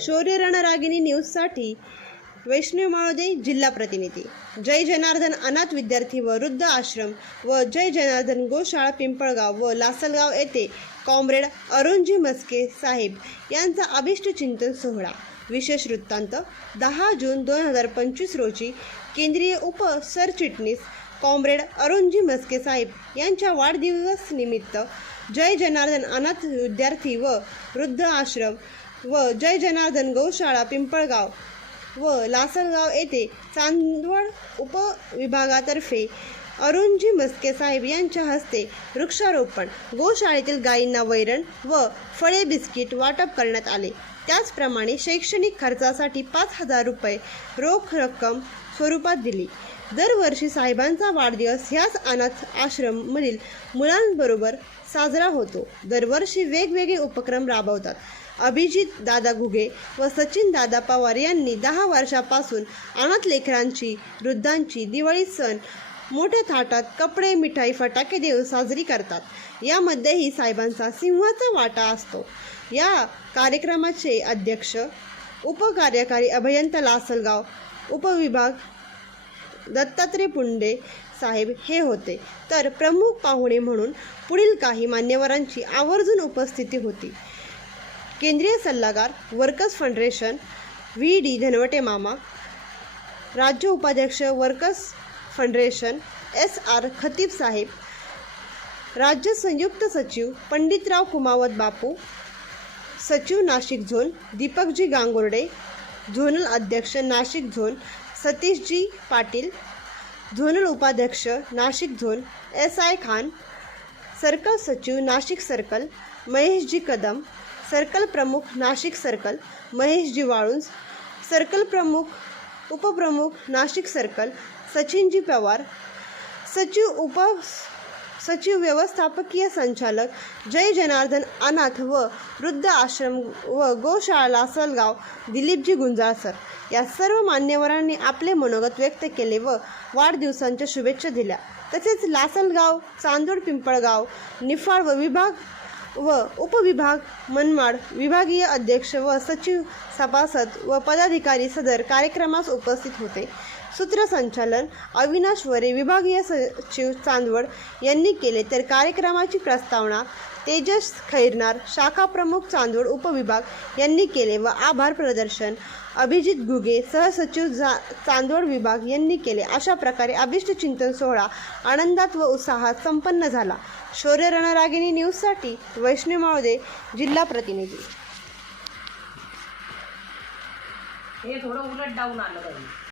शौर्य रणरागिनी न्यूजसाठी वैष्णव माळोदे जिल्हा प्रतिनिधी. जय जनार्दन अनाथ विद्यार्थी व वृद्ध आश्रम व जय जनार्दन गोशाळा पिंपळगाव व लासलगाव येथे कॉम्रेड अरुणजी मस्के साहेब यांचा अभिष्ट चिंतन सोहळा. विशेष वृत्तांत दहा जून दोन हजार पंचवीस रोजी केंद्रीय उप सरचिटणीस कॉम्रेड अरुणजी मस्के साहेब यांच्या वाढदिवस निमित्त जय जनार्दन अनाथ विद्यार्थी व वृद्ध आश्रम व जय जनार्दन गौशाळा पिंपळगाव व लासलगाव येथे चांदवड उपविभागातर्फे अरुणजी मस्के साहेब यांच्या हस्ते वृक्षारोपण. गोशाळेतील गायींना वैरण व फळे बिस्किट वाटप करण्यात आले. त्याचप्रमाणे शैक्षणिक खर्चासाठी पाच हजार रुपये रोख रक्कम स्वरूपात दिली. दरवर्षी साहेबांचा वाढदिवस ह्याच अनाथ आश्रममधील मुलांबरोबर साजरा होतो. दरवर्षी वेगवेगळे उपक्रम राबवतात. अभिजित दादा घुगे व सचिन दादा पवार यांनी दहा वर्षापासून अनाथ लेकरांची वृद्धांची दिवाळी सण मोठ्या थाटात कपडे मिठाई फटाके देऊन साजरी करतात. यामध्येही साहेबांचा सिंहाचा वाटा असतो. या कार्यक्रमाचे अध्यक्ष उपकार्यकारी अभियंता लासलगाव उपविभाग दत्तात्रय पुंडे साहेब हे होते. तर प्रमुख पाहुणे म्हणून पुढील काही मान्यवरांची आवर्जून उपस्थिती होती. केंद्रीय सल्लागार workers federation V. D. Dhanawate मामा राज्य उपाध्यक्ष workers federation S R Khatib साहेब राज्य संयुक्त सचिव पंडितराव कुमावत बापू सचिव नाशिक झोन दीपकजी गांगुर्डे झोनल अध्यक्ष नाशिक झोन सतीशजी पाटील झोनल उपाध्यक्ष Nashik zone S. I. Khan circle सचिव नाशिक सर्कल महेशजी कदम सर्कल प्रमुख नाशिक सर्कल महेशजी वाळुंज सर्कल प्रमुख उपप्रमुख नाशिक सर्कल सचिनजी पवार सचिव उप सचिव व्यवस्थापकीय संचालक जय जनार्दन अनाथ व वृद्ध आश्रम व गोशाळा लासलगाव दिलीपजी गुंजाळसर या सर्व मान्यवरांनी आपले मनोगत व्यक्त केले व वाढदिवसांच्या शुभेच्छा दिल्या. तसेच लासलगाव चांदोड पिंपळगाव निफाड व विभाग व उपविभाग मनमाड विभागीय अध्यक्ष व सचिव सभासद व पदाधिकारी सदर कार्यक्रमास उपस्थित होते. सूत्रसंचालन अविनाश वरे विभागीय सचिव चांदवड यांनी केले. तर कार्यक्रमाची प्रस्तावना तेजस खैरनार शाखा प्रमुख चांदवड उपविभाग यांनी केले व आभार प्रदर्शन अभिजित घुगे सहसचिव जा चांदवड विभाग यांनी केले. अशा प्रकारे अभिष्ट चिंतन सोहळा आनंदात व उत्साहात संपन्न झाला. शौर्य रणरागिणी न्यूजसाठी वैष्णव माळदे जिल्हा प्रतिनिधी. हे थोडं उलट डाऊन आलं